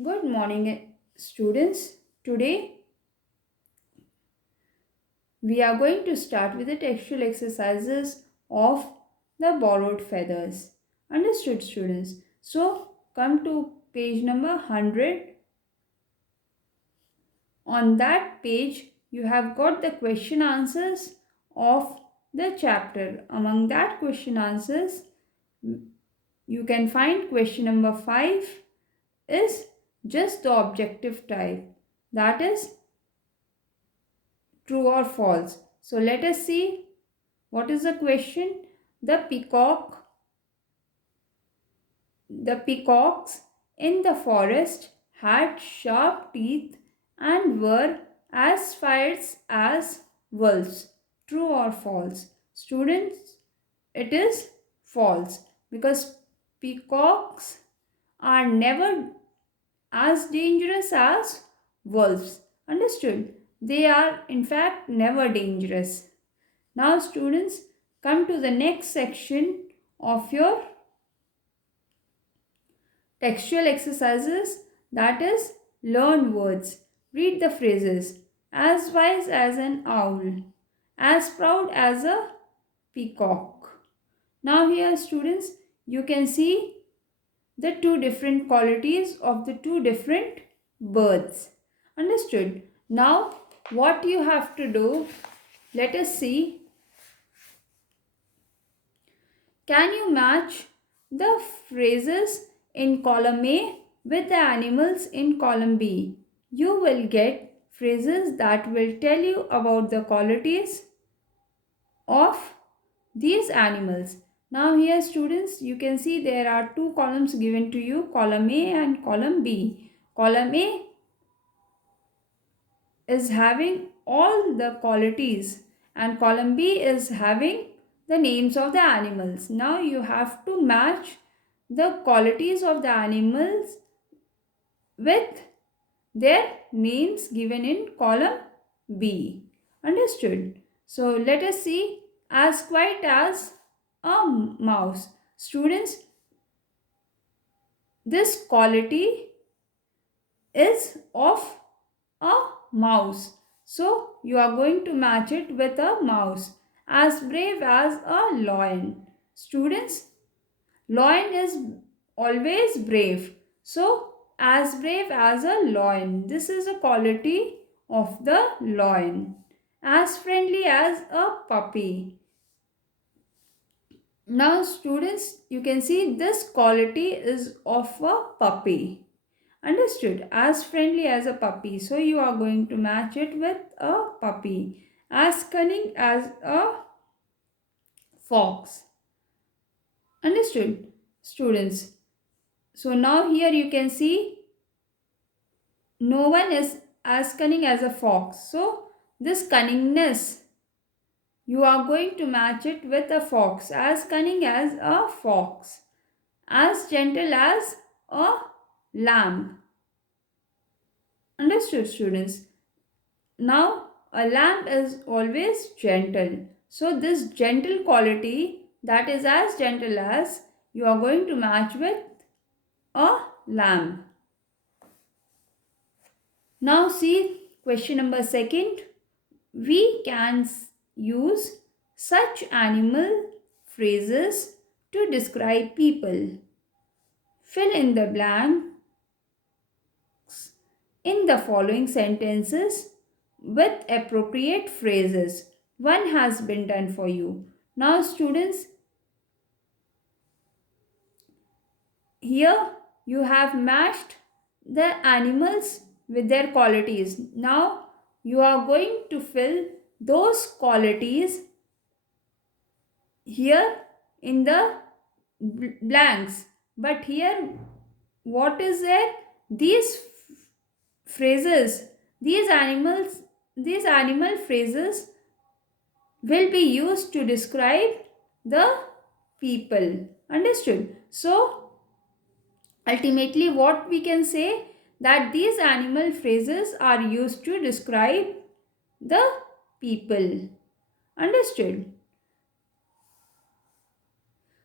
Good morning, students. Today we are going to start with the textual exercises of the borrowed feathers. Understood, students? So, come to page number 100. On that page, you have got the question answers of the chapter. Among that question answers, you can find question number 5 is just the objective type. That is true or false. So let us see what is the question. The peacock, the peacocks in the forest had sharp teeth and were as fierce as wolves. True or false? Students, it is false because peacocks are never as dangerous as wolves. Understood? They are in fact never dangerous. Now students, come to the next section of your textual exercises, that is learn words. Read the phrases. As wise as an owl, as proud as a peacock. Now here students, you can see the two different qualities of the two different birds. Understood? Now what you have to do, let us see. Can you match the phrases in column A with the animals in column B? You will get phrases that will tell you about the qualities of these animals. Now here students, you can see there are two columns given to you, column A and column B. Column A is having all the qualities and column B is having the names of the animals. Now you have to match the qualities of the animals with their names given in column B. Understood? So let us see. As quiet as a mouse. Students, this quality is of a mouse. So you are going to match it with a mouse. As brave as a lion. Students, lion is always brave. So as brave as a lion. This is a quality of the lion. As friendly as a puppy. Now students, you can see this quality is of a puppy. Understood? As friendly as a puppy. So you are going to match it with a puppy. As cunning as a fox. Understood? Students. So now here you can see no one is as cunning as a fox. So this cunningness, you are going to match it with a fox. As cunning as a fox. As gentle as a lamb. Understood, students? Now, a lamb is always gentle. So, this gentle quality, that is as gentle as, you are going to match with a lamb. Now, see question number second. We can use such animal phrases to describe people. Fill in the blank in the following sentences with appropriate phrases. One has been done for you. Now students, here you have matched the animals with their qualities. Now you are going to fill those qualities here in the blanks. But here what is there? These phrases, these animal phrases will be used to describe the people. Understood? So ultimately what we can say, that these animal phrases are used to describe the people. Understood?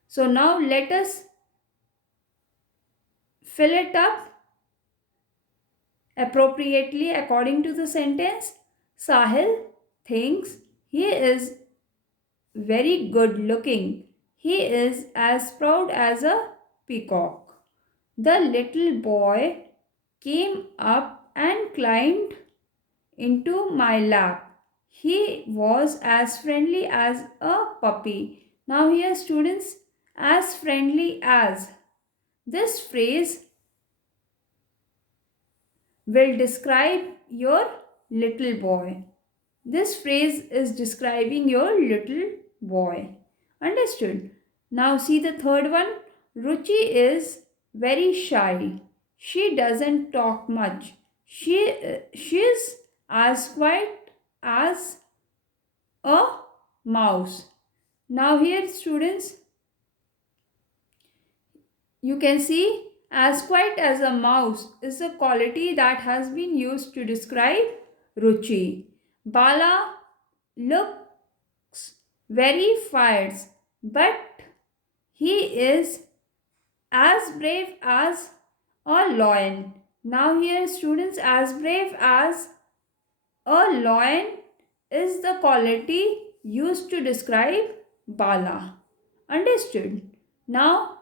So now let us fill it up appropriately according to the sentence. Sahil thinks he is very good looking. He is as proud as a peacock. The little boy came up and climbed into my lap. He was as friendly as a puppy. Now, here, students, as friendly as. This phrase will describe your little boy. This phrase is describing your little boy. Understood? Now see the third one. Ruchi is very shy. She doesn't talk much. She is as quiet as a mouse. Now here students, you can see as quiet as a mouse is a quality that has been used to describe Ruchi. Bala looks very fierce, but he is as brave as a lion. Now here students, as brave as a lion is the quality used to describe Bala. Understood? Now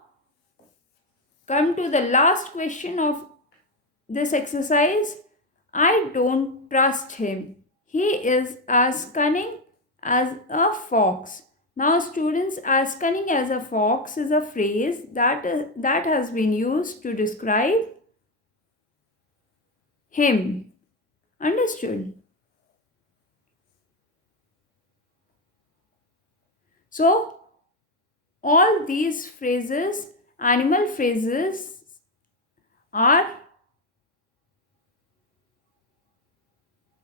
come to the last question of this exercise. I don't trust him. He is as cunning as a fox. Now students, as cunning as a fox is a phrase that has been used to describe him. Understood? So all these phrases, animal phrases, are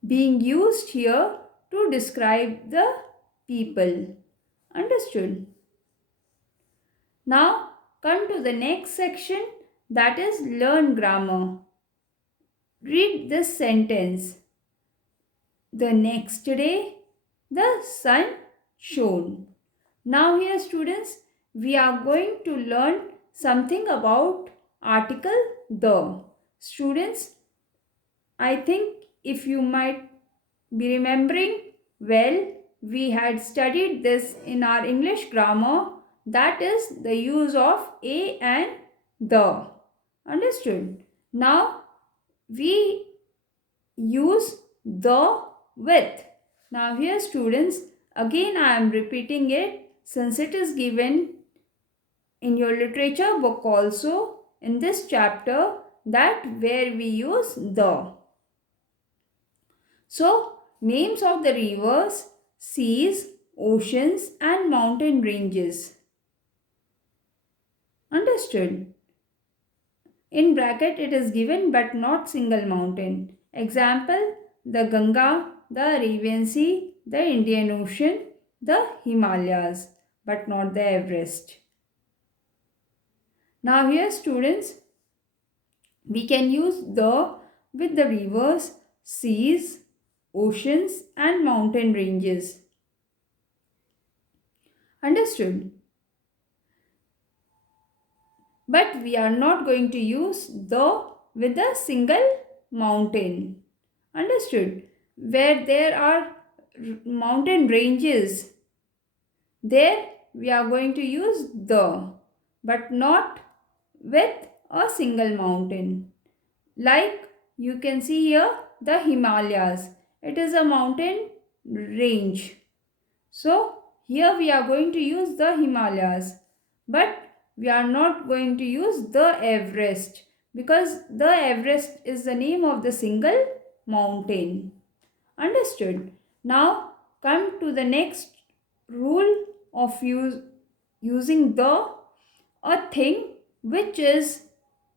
being used here to describe the people. Understood? Now come to the next section, that is learn grammar. Read this sentence. The next day the sun shone. Now here students, we are going to learn something about article the. Students, I think if you might be remembering well, we had studied this in our English grammar, that is the use of a and the. Understood? Now we use the with. Now here students, again I am repeating it since it is given in your literature book also in this chapter, that where we use the. So names of the rivers, seas, oceans and mountain ranges. Understood? In bracket it is given but not single mountain. Example, the Ganga, the Arabian Sea, the Indian Ocean, the Himalayas, but not the Everest. Now here students, we can use the with the rivers, seas, oceans and mountain ranges. Understood? But we are not going to use the with a single mountain. Understood? Where there are mountain ranges, there we are going to use the, but not with a single mountain. Like you can see here, the Himalayas. It is a mountain range. So here we are going to use the Himalayas, but we are not going to use the Everest, because the Everest is the name of the single mountain. Understood? Now come to the next rule of using the, a thing which is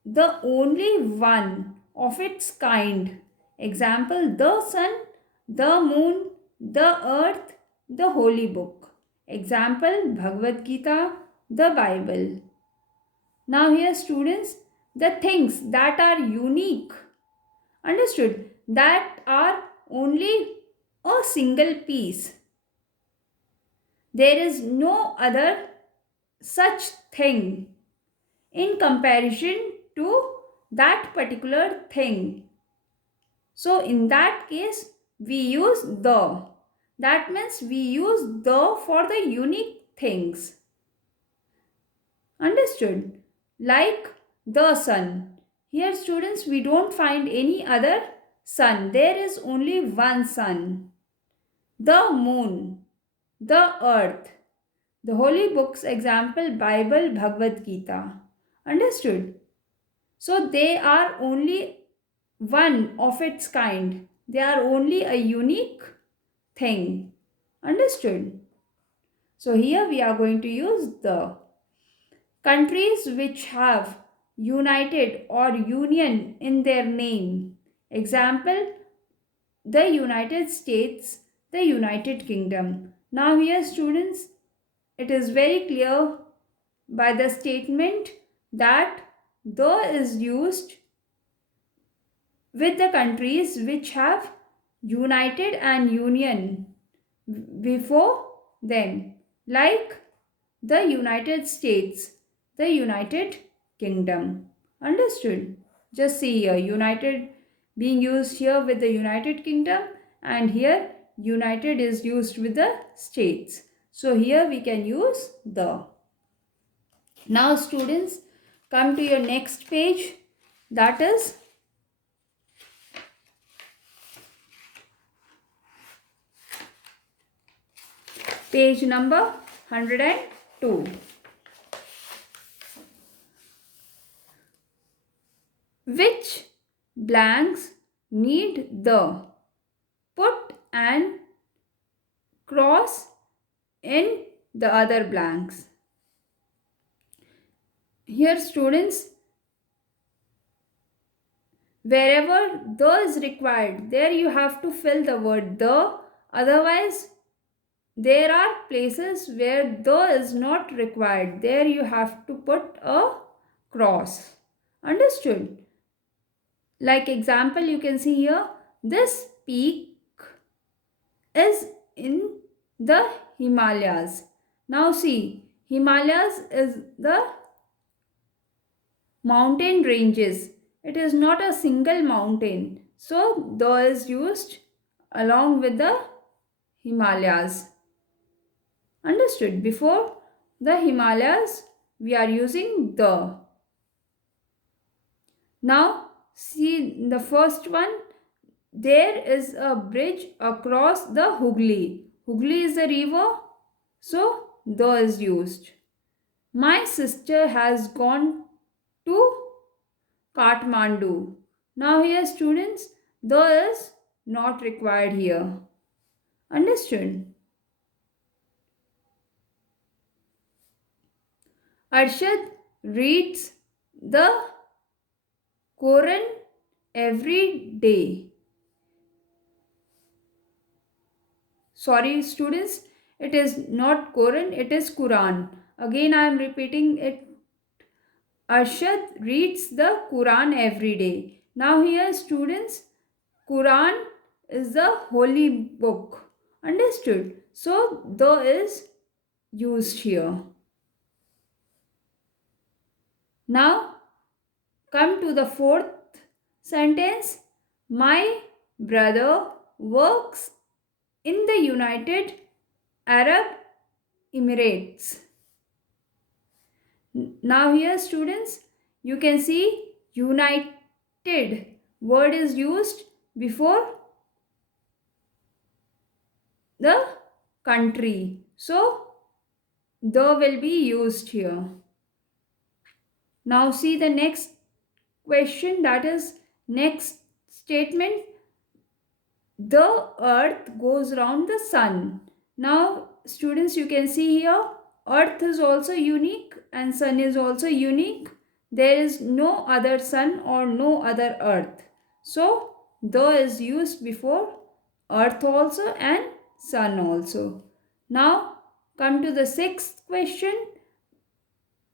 the only one of its kind. Example, the sun, the moon, the earth, the holy book. Example, Bhagavad Gita, the Bible. Now here students, the things that are unique. Understood? That are only a single piece. There is no other such thing in comparison to that particular thing. So in that case, we use the. That means we use the for the unique things. Understood? Like the sun. Here, students, we don't find any other sun. There is only one sun. The moon, the earth. The holy books, example Bible, Bhagavad Gita. Understood? So they are only one of its kind. They are only a unique thing. Understood? So here we are going to use the. Countries which have united or union in their name. Example, the United States, the United Kingdom. Now here students, it is very clear by the statement that the is used with the countries which have united and union before them, like the United States, the United Kingdom. Understood? Just see here, United being used here with the United Kingdom, and here United is used with the States. So here we can use the. Now students, come to your next page, that is page number 102. Which blanks need the? Put and cross in the other blanks. Here students, wherever the is required, there you have to fill the word the. Otherwise, there are places where the is not required. There you have to put a cross. Understood? Like example, you can see here, this peak is in the Himalayas. Now see, Himalayas is the mountain ranges. It is not a single mountain. So the is used along with the Himalayas. Understood? Before the Himalayas, we are using the. Now see the first one. There is a bridge across the Hooghly. Hooghly is a river, so the is used. My sister has gone to Kathmandu. Now here students, the is not required here. Understood? Arshad reads the Quran every day. Sorry students, it is not Quran, it is Quran. Again I am repeating it. Arshad reads the Quran every day. Now here students, Quran is the holy book. Understood? So the is used here. Now come to the fourth sentence. My brother works in the United Arab Emirates. Now here students, you can see united word is used before the country. So the will be used here. Now see the next question, that is next statement. The earth goes around the sun. Now students, you can see here, earth is also unique and sun is also unique. There is no other sun or no other earth. So the is used before earth also and sun also. Now come to the sixth question.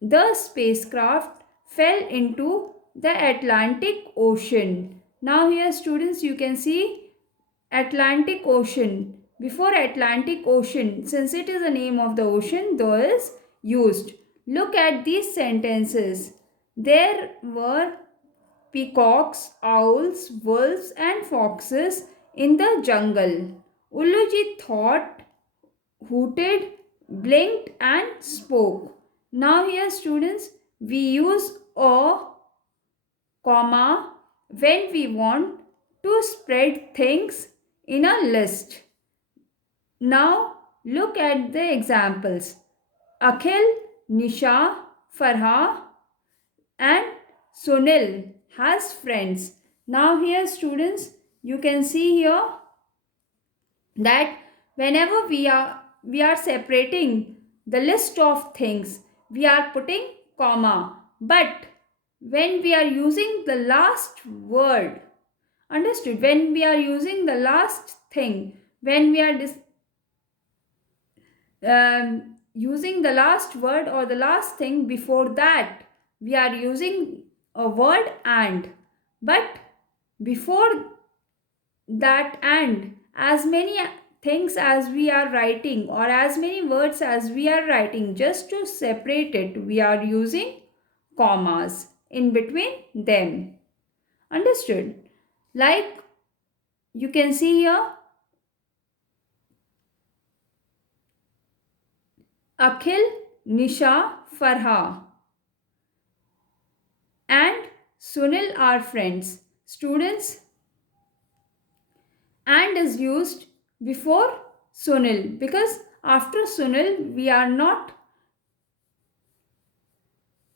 The spacecraft fell into the Atlantic Ocean. Now here students, you can see Atlantic Ocean. Before Atlantic Ocean, since it is the name of the ocean, the is used. Look at these sentences. There were peacocks, owls, wolves, and foxes in the jungle. Ulluji thought, hooted, blinked, and spoke. Now, here, students, we use a comma when we want to spread things in a list. Now, look at the examples. Akhil, Nisha, Farha, and Sunil has friends. Now here students, you can see here that whenever we are separating the list of things, we are putting comma. But when we are using the last word, understood? When we are using the last thing, when we are using the last word or the last thing before that, we are using a word and. But before that and, as many things as we are writing or as many words as we are writing, just to separate it, we are using commas in between them. Understood? Like you can see here, Akhil, Nisha, Farha, and Sunil are friends. Students, and is used before Sunil because after Sunil we are not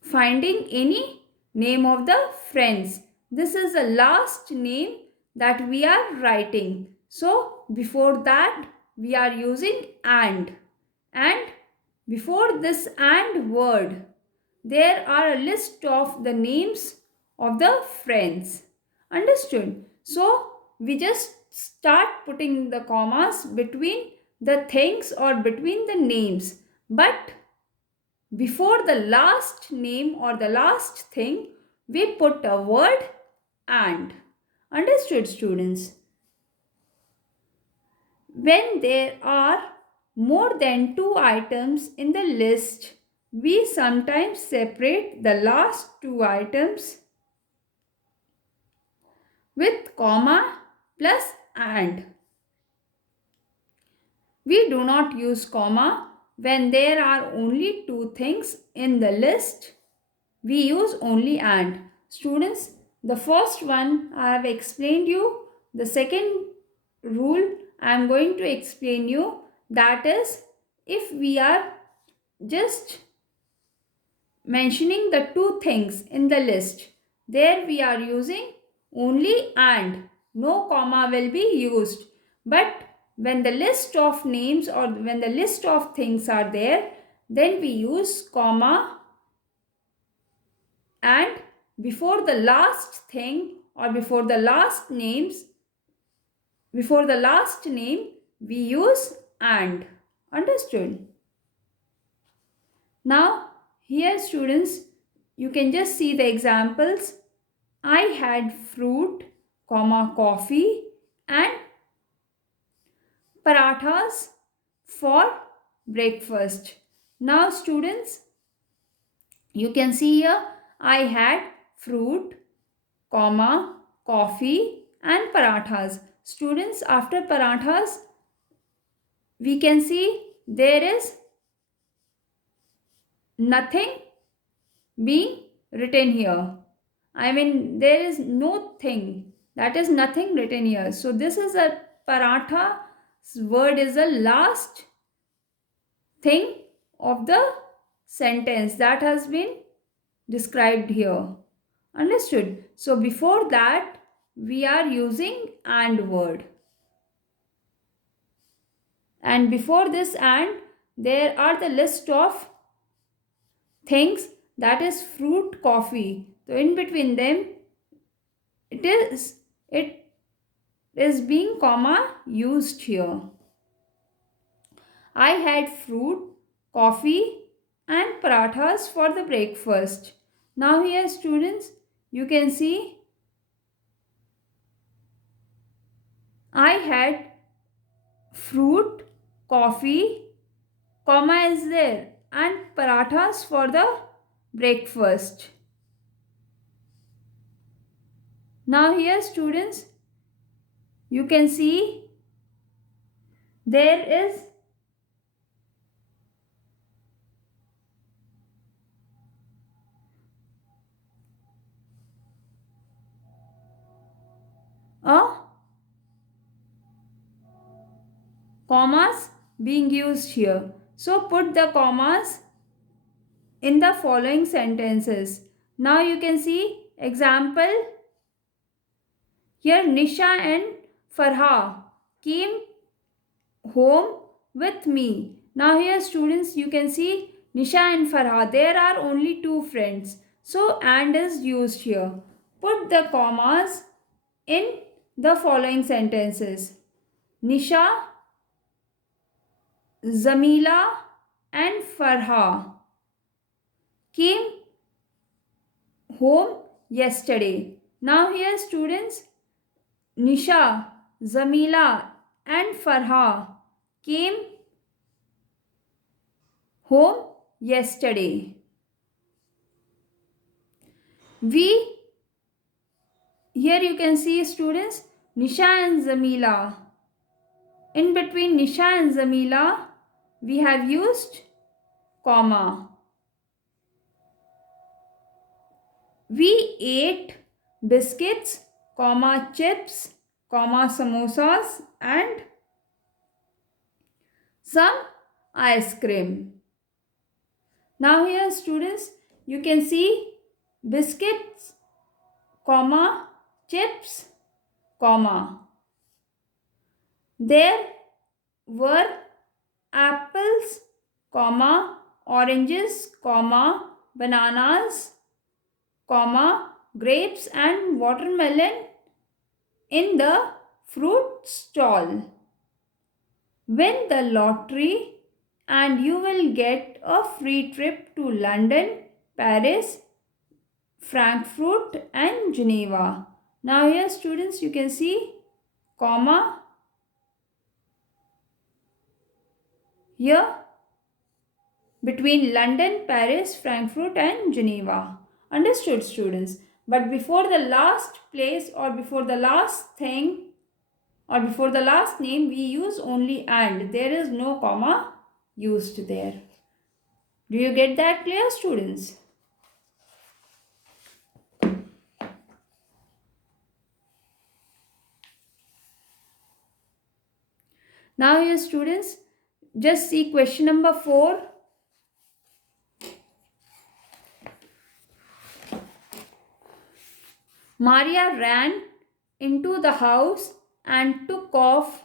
finding any name of the friends. This is the last name that we are writing. So before that we are using and before this and word there are a list of the names of the friends. Understood? So we just start putting the commas between the things or between the names. But before the last name or the last thing, we put a word and. Understood, students? When there are more than two items in the list, we sometimes separate the last two items with comma plus and. We do not use comma when there are only two things in the list. We use only and. Students, the first one I have explained you. The second rule I am going to explain you, that is, if we are just mentioning the two things in the list, there we are using only and, no comma will be used. But when the list of names or when the list of things are there, then we use comma and before the last thing or before the last names, before the last name we use and. Understood? Now here students, you can just see the examples. I had fruit, comma, coffee and parathas for breakfast. Now students, you can see here I had fruit, comma, coffee and parathas. Students, after parathas, we can see there is nothing being written here. I mean, there is no thing. That is nothing written here. So this is a paratha word is the last thing of the sentence that has been described here. Understood? So before that, we are using and word. And before this and, there are the list of things, that is fruit, coffee. So in between them, it is being comma used here. I had fruit, coffee and parathas for the breakfast. Now here students, you can see I had fruit, coffee, comma is there and parathas for the breakfast. Now here students, you can see there is a commas being used here. So put the commas in the following sentences. Now you can see example here. Nisha and Farha came home with me. Now here students, you can see Nisha and Farha. There are only two friends. So and is used here. Put the commas in the following sentences. Nisha, Zamila and Farha came home yesterday. Now here students, Nisha, Zamila and Farha came home yesterday. We, here you can see students, Nisha and Zamila. In between Nisha and Zamila, we have used comma. We ate biscuits, comma chips, comma samosas and some ice cream. Now here students, you can see biscuits, comma chips, comma. There were apples, comma oranges, comma bananas, comma grapes and watermelon in the fruit stall. Win the lottery and you will get a free trip to London, Paris, Frankfurt and Geneva. Now here students, you can see comma here between London, Paris, Frankfurt and Geneva. Understood students? But before the last place or before the last thing or before the last name, we use only and. There is no comma used there. Do you get that clear students? Now here students, just see question number 4. Maria ran into the house and took off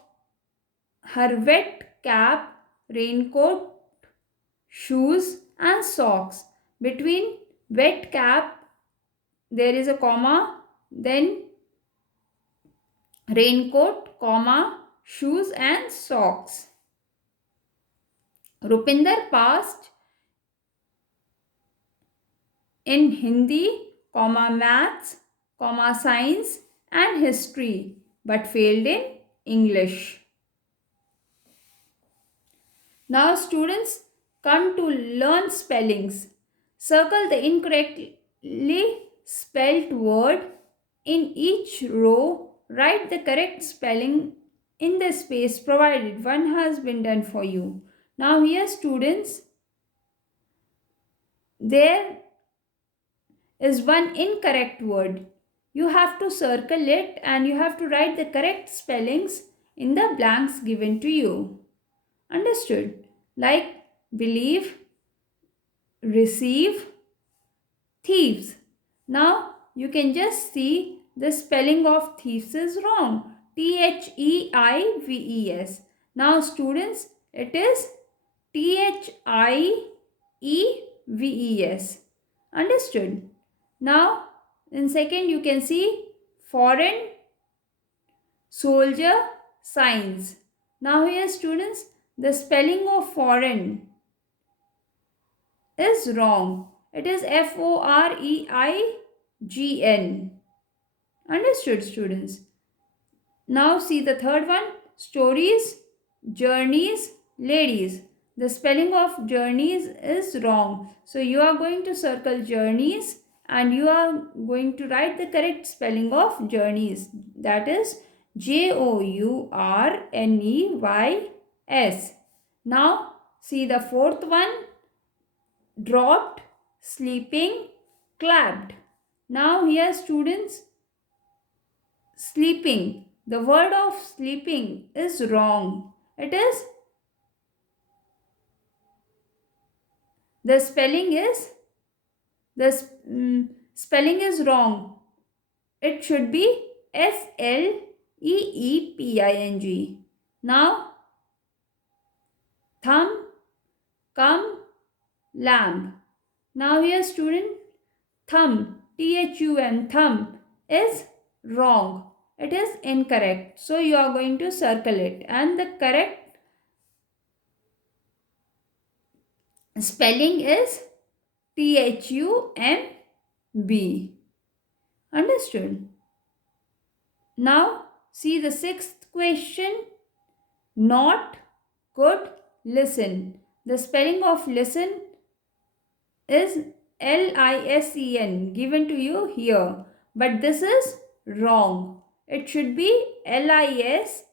her wet cap, raincoat, shoes and socks. Between wet cap there is a comma, then raincoat, comma, shoes and socks. Rupinder passed in Hindi, comma, maths, comma, science and history, but failed in English. Now students, come to learn spellings. Circle the incorrectly spelled word in each row. Write the correct spelling in the space provided. One has been done for you. Now here students, there is one incorrect word. You have to circle it and you have to write the correct spellings in the blanks given to you. Understood? Like believe, receive, thieves. Now you can just see the spelling of thieves is wrong. Thieves. Now students, it is Thieves. Understood? Now in second you can see foreign, soldier, science. Now here students, the spelling of foreign is wrong. It is Foreign. Understood students? Now see the third one, stories, journeys, ladies. The spelling of journeys is wrong. So you are going to circle journeys and you are going to write the correct spelling of journeys. That is Journeys. Now see the fourth one: dropped, sleeping, clapped. Now here students, sleeping. The word of sleeping is wrong. It is, the spelling is, spelling is wrong. It should be Sleeping. Now thumb, come, lamb. Now here student, thumb is wrong. It is incorrect. So you are going to circle it, and the correct spelling is Thumb. Understood? Now see the sixth question: not, could, listen. The spelling of listen is Listen, given to you here, but this is wrong. It should be Listen,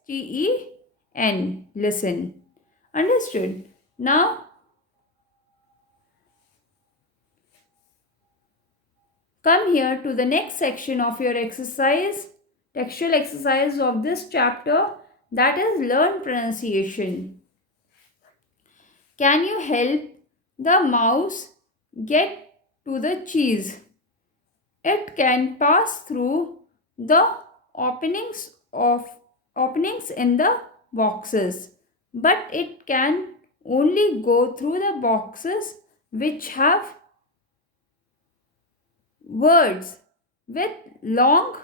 listen. Understood? Now come here to the next section of your exercise, textual exercise of this chapter, that is learn pronunciation. Can you help the mouse get to the cheese? It can pass through the openings of openings in the boxes, but it can only go through the boxes which have words with long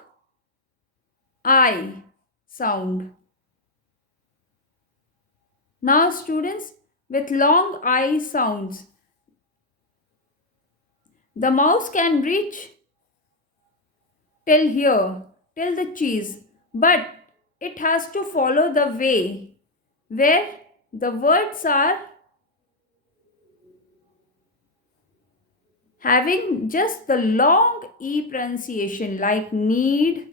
I sound. Now students, with long I sounds, the mouse can reach till here, till the cheese, but it has to follow the way where the words are having just the long E pronunciation, like need,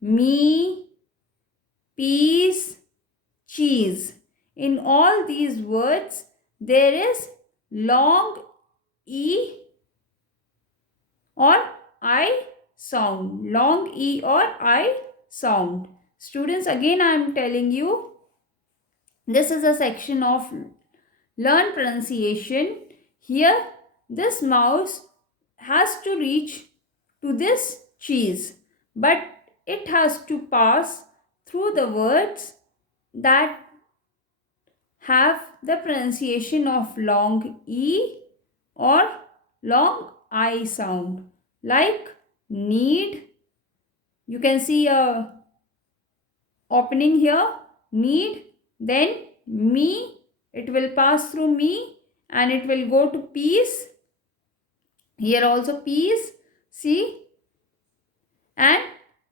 me, peace, cheese. In all these words, there is long E or I sound. Long E or I sound. Students, again I am telling you, this is a section of learn pronunciation. Here, this mouse has to reach to this cheese, but it has to pass through the words that have the pronunciation of long E or long I sound, like need. You can see a opening here, need, then me, it will pass through me and it will go to peace. Here also peace, see, and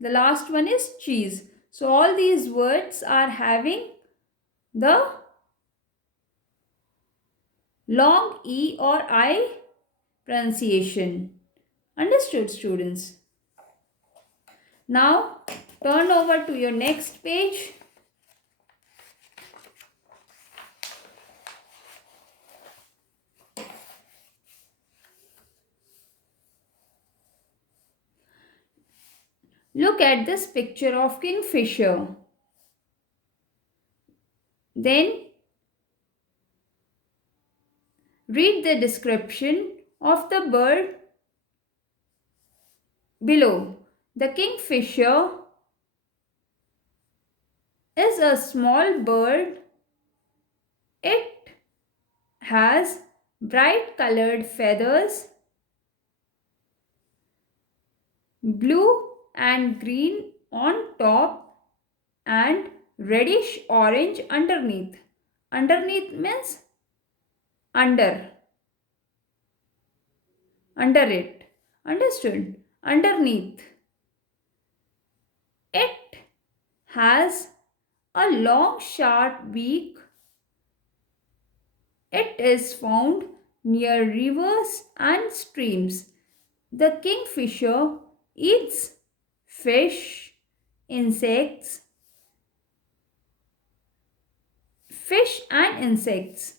the last one is cheese. So all these words are having the long E or I pronunciation. Understood, students? Now turn over to your next page. Look at this picture of kingfisher. Then read the description of the bird below. The kingfisher is a small bird. It has bright colored feathers, blue and green on top and reddish orange underneath. Underneath means under it. Understood? Underneath. It has a long sharp beak. It is found near rivers and streams. The kingfisher eats fish, insects, fish and insects.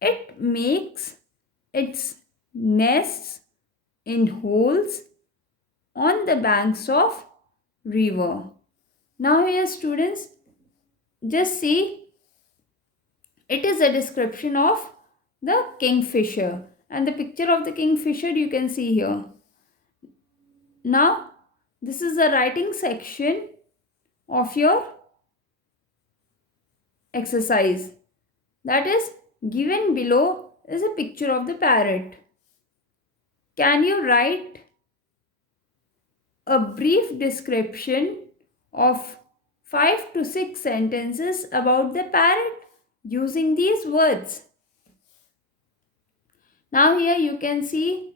It makes its nests in holes on the banks of river. Now here students, just see, it is a description of the kingfisher, and the picture of the kingfisher you can see here. Now this is the writing section of your exercise, that is given below is a picture of the parrot. Can you write a brief description of 5 to 6 sentences about the parrot using these words? Now here you can see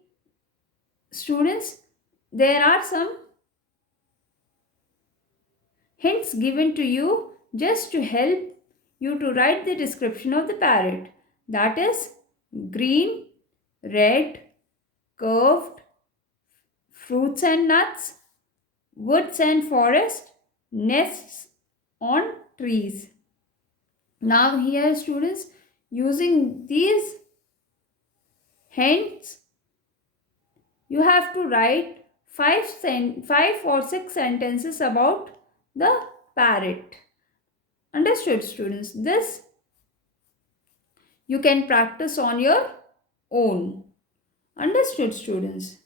students, there are some hints given to you just to help you to write the description of the parrot. That is green, red, curved, fruits and nuts, woods and forest, nests on trees. Now here students, using these hints, you have to write 5 or 6 sentences about the parrot. Understood students? This you can practice on your own. Understood students?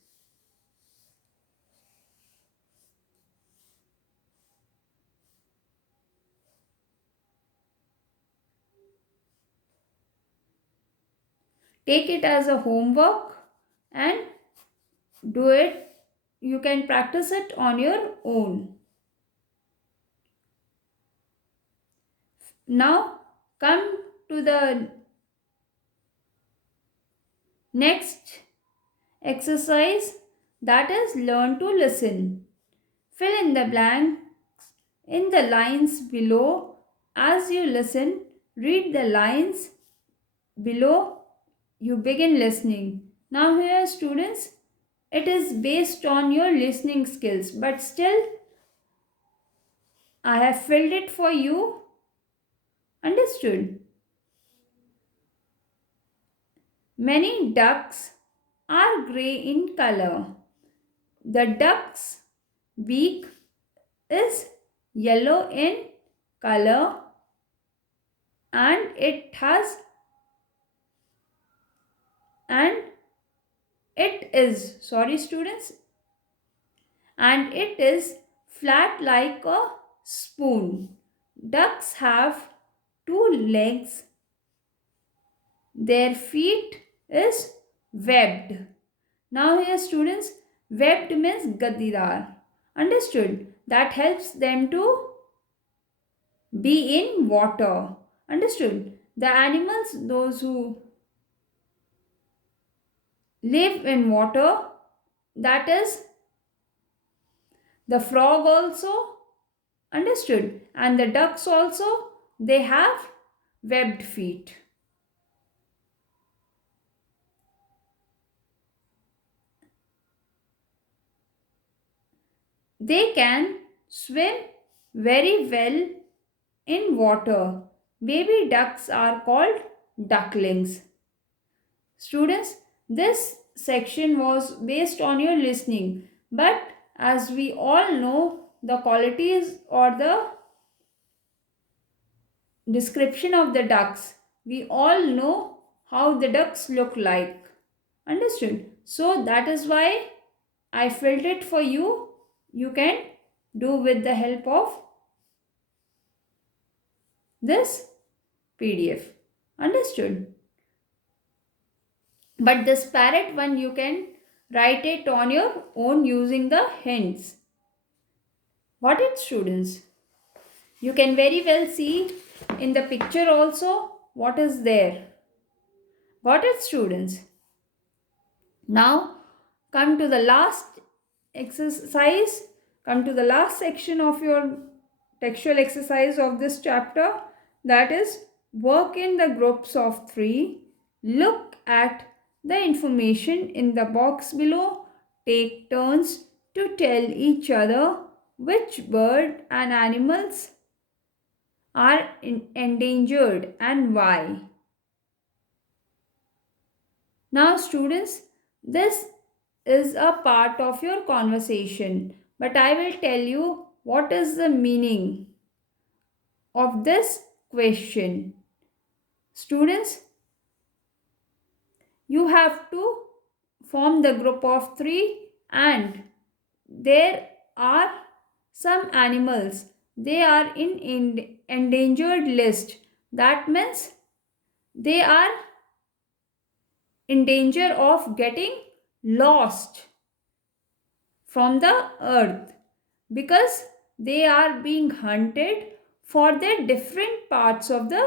Take it as a homework and do it. You can practice it on your own. Now come to the next exercise, that is learn to listen. Fill in the blanks in the lines below. As you listen, read the lines below. You begin listening. Now here students, it is based on your listening skills, but still I have filled it for you. Understood? Many ducks are grey in color. The duck's beak is yellow in color and it is sorry students and it is flat like a spoon. Ducks have 2 legs. Their feet is webbed. Now here students, webbed means gaddidar. Understood? That helps them to be in water. Understood? The animals, those who live in water, that is the frog also. Understood? And the ducks also, they have webbed feet. They can swim very well in water. Baby ducks are called ducklings. Students, this section was based on your listening, but as we all know, the qualities or the description of the ducks, we all know how the ducks look like. Understood? So that is why I filled it for you. You can do with the help of this PDF. Understood? But this parrot one, you can write it on your own using the hints. Got it students? You can very well see in the picture also what is there. Got it students? Now come to the last exercise. Come to the last section of your textual exercise of this chapter, that is work in the groups of 3. Look at the information in the box below take turns to tell each other which bird and animals are endangered and why. Now, students, this is a part of your conversation, but I will tell you what is the meaning of this question. Students, you have to form the group of three, and there are some animals, they are in endangered list. That means they are in danger of getting lost from the earth because they are being hunted for their different parts of the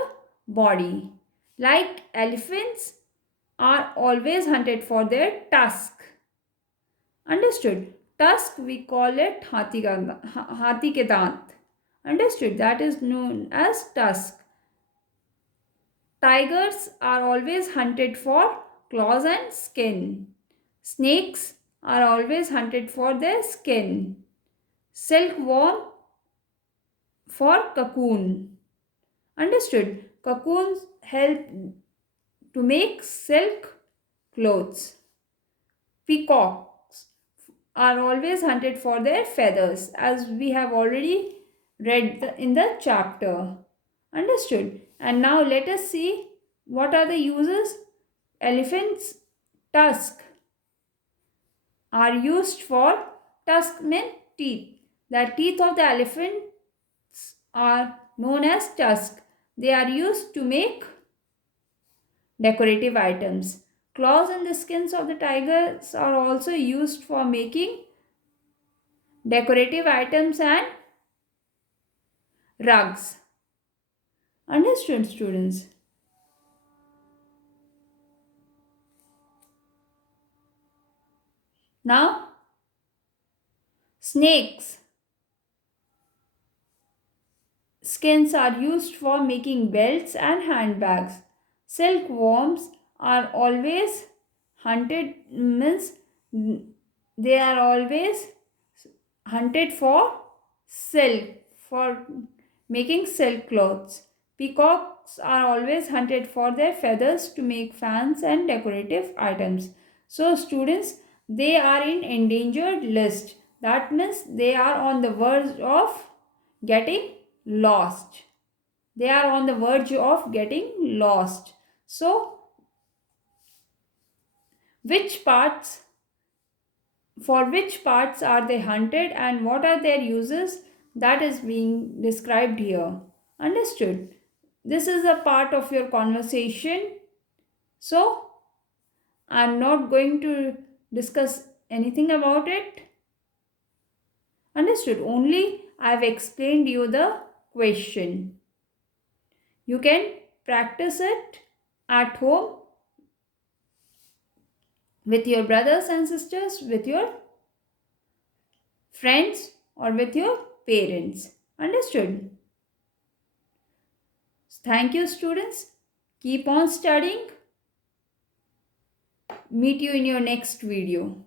body. Like elephants are always hunted for their tusk. Understood? Tusk, we call it hathi ke dant. Understood? That is known as tusk. Tigers are always hunted for claws and skin. Snakes are always hunted for their skin. Silkworm for cocoon. Understood? Cocoons help to make silk clothes. Peacocks are always hunted for their feathers, as we have already read in the chapter. Understood? And now let us see what are the uses. Elephant's tusk are used for, tusk mean teeth. The teeth of the elephant are known as tusk. They are used to make decorative items. Claws and the skins of the tigers are also used for making decorative items and rugs. Understood, students? Now, snakes skins are used for making belts and handbags. Silkworms are always hunted, means they are always hunted for silk, for making silk clothes. Peacocks are always hunted for their feathers to make fans and decorative items. So students, they are in endangered list. That means they are on the verge of getting lost. They are on the verge of getting lost. So which parts, for which parts are they hunted and what are their uses, that is being described here. Understood? This is a part of your conversation. So I'm not going to discuss anything about it. Understood? Only I've explained you the question. You can practice it at home with your brothers and sisters, with your friends, or with your parents. Understood? Thank you, students. Keep on studying. Meet you in your next video.